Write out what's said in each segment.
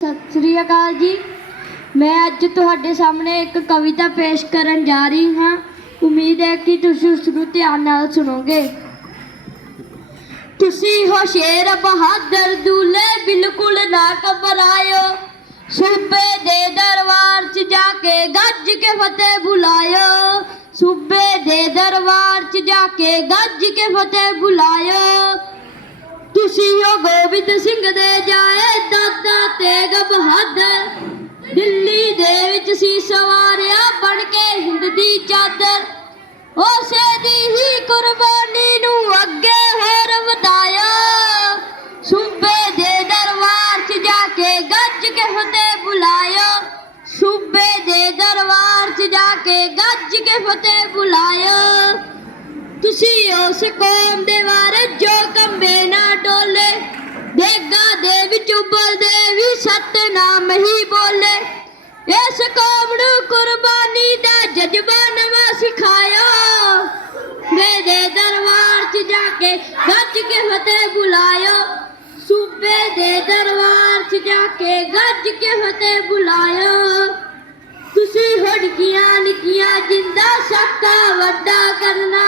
ਸਤਿ ਸ੍ਰੀ ਅਕਾਲ ਜੀ। ਮੈਂ ਅੱਜ ਤੁਹਾਡੇ ਸਾਹਮਣੇ ਇੱਕ ਕਵਿਤਾ ਪੇਸ਼ ਕਰਨ ਜਾ ਰਹੀ ਹਾਂ। ਉਮੀਦ ਹੈ ਕਿ ਤੁਸੀਂ ਉਸ ਨੂੰ ਧਿਆਨ ਨਾਲ ਸੁਣੋਗੇ। ਤੁਸੀਂ ਹੋ ਸ਼ੇਰ ਬਹਾਦਰ ਦੂਲੇ ਬਿਲਕੁਲ ਨਾ ਘਬਰਾਇਓ। ਸੂਬੇ ਦੇ ਦਰਬਾਰ 'ਚ ਜਾ ਕੇ ਗੱਜ ਕੇ ਫਤਿਹ ਬੁਲਾਇਓ। ਸੂਬੇ ਦੇ ਦਰਬਾਰ 'ਚ ਜਾ ਕੇ ਗੱਜ ਕੇ ਫਤਿਹ ਬੁਲਾਇਓ। ਤੁਸੀਂ ਹੋ ਗੋਬਿੰਦ ਸਿੰਘ ਦੇ ਜਾਏ ਵਿੱਚ ਸੀ ਸਵਾਰਿਆ ਬਣ ਕੇ ਹਿੰਦ ਦੀ ਚਾਦਰ। ਉਸੇ ਦੀ ਹੀ ਕੁਰਬਾਨੀ ਨੂੰ ਅੱਗੇ ਹੋਰ ਵਧਾਇਆ। ਸੂਬੇ ਦੇ ਦਰਬਾਰ 'ਚ ਜਾ ਕੇ ਗੱਜ ਕੇ ਫਤਿਹ ਬੁਲਾਇਓ ਸੂਬੇ ਦੇ ਦਰਬਾਰ 'ਚ ਜਾ ਕੇ ਗੱਜ ਕੇ ਫਤਿਹ ਬੁਲਾਇਓ ਤੁਸੀਂ ਉਸ ਕੌਮ ਦੇ ਵਾਰੇ ਜੋ ਕੰਬੇ ਨਾ ਡੋਲੇ ਦੇਗਾ ਦੇ ਵਿੱਚ ਉਬਲਦੇ ਵੀ ਸਤਨਾਮ ਹੀ ਬੋਲੇ। ਇਸ ਕੌਮ ਨੂੰ ਕੁਰਬਾਨੀ ਦਾ ਜਜ਼ਬਾ ਨਵਾਂ ਸਿਖਾਇਆ। ਮੇਰੇ ਦਰਬਾਰ 'ਚ ਜਾ ਕੇ ਗੱਜ ਕੇ ਫਤਿਹ ਬੁਲਾਇਓ ਸੂਬੇ ਦੇ ਦਰਬਾਰ 'ਚ ਜਾ ਕੇ ਗੱਜ ਕੇ ਫਤਿਹ ਬੁਲਾਇਓ ਤੁਸੀਂ ਹੁੜਕੀਆਂ ਨਿੱਕੀਆਂ ਜਿੰਦਾ ਸੱਕਾ ਵੱਡਾ ਕਰਨਾ।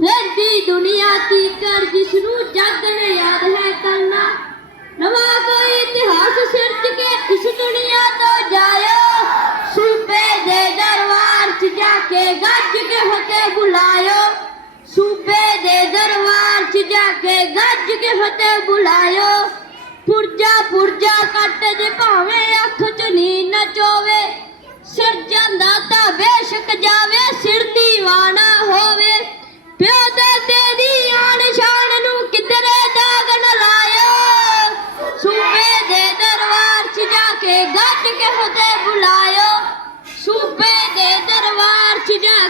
ਰਹਿੰਦੀ ਦੁਨੀਆ ਦੀ ਕਰ ਜਿਸ ਨੂੰ ਜੱਗ ਨੇ ਯਾਦ ਹੈ ਕਰਨਾ ਜਾ ਕੇ ਗੱਜ ਕੇ ਫਤਿਹ ਬੁਲਾਇਓ ਸੂਬੇ ਦੇ ਦਰਬਾਰ 'ਚ ਜਾ ਕੇ ਗੱਜ ਕੇ ਫਤਿਹ ਬੁਲਾਇਓ ਪੁਰਜਾ ਪੁਰਜਾ ਕੱਟ ਦੇ ਭਾਵੇਂ ਅੱਖ 'ਚ ਨੀਂਦ ਨਾ ਸਿਰ ਜਾਂਦਾ ਤਾਂ ਬੇਸ਼ੱਕ ਜਾਵੇ ਸਿਰ ਦੀਵਾਨਾ ਹੋਵੇ ਪਿਓ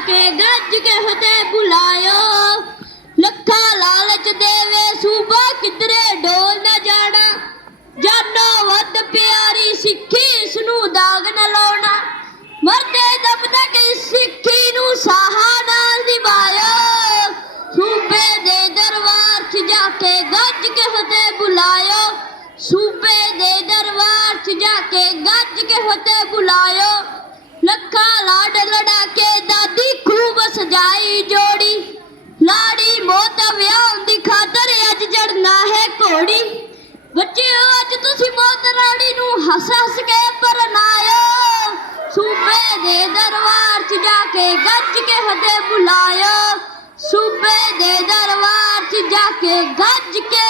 ਕੇ ਗੱਜ ਕੇ ਫਤਿਹ ਬੁਲਾਇਓ? ਲੱਖਾਂ ਲਾਲਚ ਦੇਵੇ ਸੂਬਾ ਕਿਧਰੇ ਡੋਲ ਨਾ ਜਾਣਾ। ਜਾਨੋ ਵੱਧ ਪਿਆਰੀ ਸਿੱਖੀ ਇਸ ਨੂੰ ਦਾਗ ਨਾ ਲਾਉਣਾ। ਮਰਦੇ ਦਮ ਤੱਕ ਇਸ ਸਿੱਖੀ ਨੂੰ ਸਾਹਾ ਨਾਲ ਨਿਭਾਇਓ। ਸੂਬੇ ਦੇ ਦਰਬਾਰ 'ਚ ਜਾ ਕੇ ਗੱਜ ਕੇ ਫਤਿਹ ਬੁਲਾਇਓ। ਸੂਬੇ ਦੇ ਦਰਬਾਰ 'ਚ ਜਾ ਕੇ ਗੱਜ ਕੇ ਫਤਿਹ ਬੁਲਾਇਓ। ਲੱਖਾਂ ਲਾਡ ਬੱਚਿਓ ਅੱਜ ਤੁਸੀਂ ਮੋਤ ਰਾਣੀ ਨੂੰ ਹੱਸ ਹੱਸ ਕੇ ਪਰਨਾਇਓ ਸੂਬੇ ਦੇ ਦਰਬਾਰ 'ਚ ਜਾ ਕੇ ਗੱਜ ਕੇ ਫਤਿਹ ਬੁਲਾਇਓ। ਸੂਬੇ ਦੇ ਦਰਬਾਰ 'ਚ ਜਾ ਕੇ ਗੱਜ ਕੇ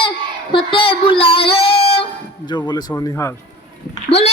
ਫਤਿਹ ਬੁਲਾਇਓ। ਜੋ ਬੋਲੇ ਸੋ ਨਿਹਾਲ। ਬੋਲੇ